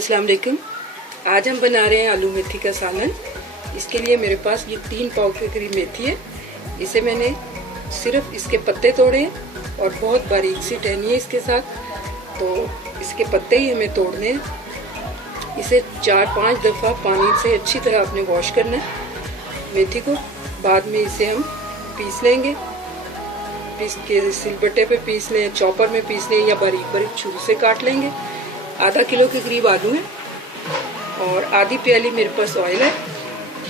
अस्सलाम वालेकुम। आज हम बना रहे हैं आलू मेथी का सालन। इसके लिए मेरे पास ये 3 पाव के करीब मेथी है। इसे मैंने सिर्फ इसके पत्ते तोड़े और बहुत बारीक सी टहनी है इसके साथ, तो इसके पत्ते ही हमें तोड़ने हैं। इसे 4-5 दफ़ा पानी से अच्छी तरह आपने वॉश करना है मेथी को। बाद में इसे हम पीस लेंगे, पीस के सिलबट्टे पे पीस लें, चॉपर में पीस लें या बारीक बारीक छुरी से काट लेंगे। आधा किलो के करीब आलू है और आधी प्याली मेरे पास ऑयल है।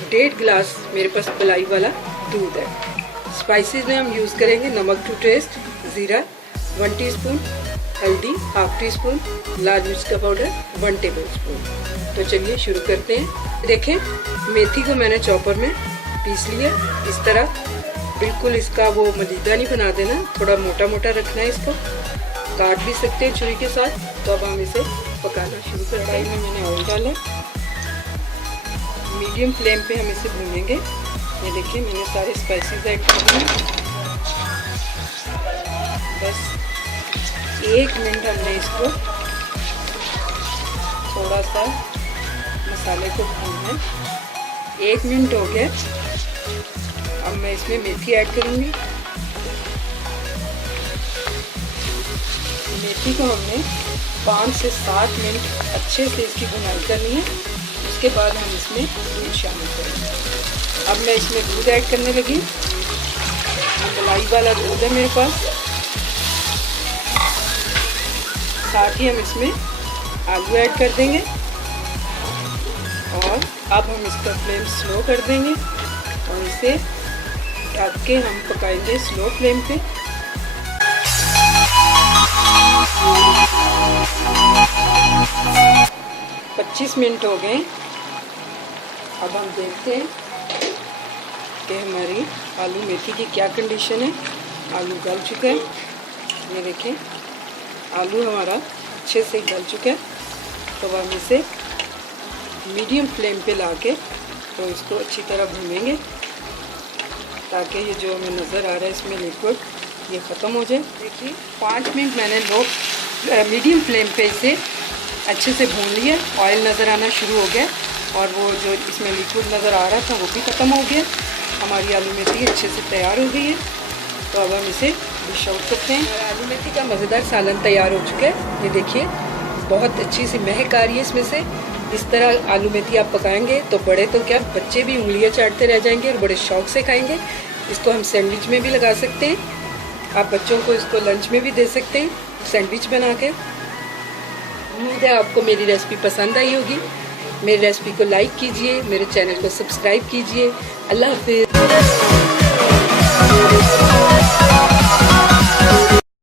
1.5 गिलास मेरे पास मलाई वाला दूध है। स्पाइसेस में हम यूज़ करेंगे नमक टू टेस्ट, ज़ीरा 1 टीस्पून, हल्दी 1/2 टीस्पून, लाल मिर्च का पाउडर 1 टेबलस्पून। तो चलिए शुरू करते हैं। देखें, मेथी को मैंने चॉपर में पीस लिया इस तरह। बिल्कुल इसका वो मजीदा नहीं बना देना, थोड़ा मोटा मोटा रखना है इसको। काट भी सकते हैं छुरी के साथ। तो अब हम इसे पकाना शुरू करते हैं। मैंने ऑयल डाला, मीडियम फ्लेम पे हम इसे भूनेंगे। ये देखिए मैंने सारे स्पाइसेस ऐड कर दिए। बस 1 मिनट हमने इसको थोड़ा सा मसाले को भूनना है। 1 मिनट हो गया। अब मैं इसमें मेथी ऐड करूँगी। मेथी को हमने 5 से 7 मिनट अच्छे से इसकी भुनाई करनी है। उसके बाद हम इसमें दूध शामिल करेंगे। अब मैं इसमें दूध ऐड करने लगी। मलाई वाला दूध है मेरे पास। साथ ही हम इसमें आलू ऐड कर देंगे और अब हम इसका फ्लेम स्लो कर देंगे और इसे ढक के हम पकाएंगे स्लो फ्लेम पे। 25 मिनट हो गए। अब हम देखते हैं कि हमारी आलू मेथी की क्या कंडीशन है। आलू गल चुका है। ये देखें आलू हमारा अच्छे से गल चुका है। तो हम इसे मीडियम फ्लेम पे लाके तो इसको अच्छी तरह भूनेंगे ताकि ये जो हमें नज़र आ रहा है इसमें लिक्विड ये ख़त्म हो जाए। देखिए 5 मिनट मैंने मीडियम फ्लेम पे इसे अच्छे से भून लिया। ऑयल नज़र आना शुरू हो गया और वो जो इसमें लिक्विड नज़र आ रहा था वो भी ख़त्म हो गया। हमारी आलू मेथी अच्छे से तैयार हो गई है। तो अब हम इसे डिश आउट करते हैं। आलू मेथी का मज़ेदार सालन तैयार हो चुका है। ये देखिए बहुत अच्छी सी महक आ रही है इसमें से। इस तरह आलू मेथी आप पकाएंगे तो बड़े तो क्या बच्चे भी उंगलियां चाटते रह जाएंगे और बड़े शौक से खाएंगे। इसको हम सैंडविच में भी लगा सकते हैं। आप बच्चों को इसको लंच में भी दे सकते हैं सैंडविच बना के। उम्मीद है आपको मेरी रेसिपी पसंद आई होगी। मेरी रेसिपी को लाइक कीजिए, मेरे चैनल को सब्सक्राइब कीजिए। अल्लाह हाफिज़।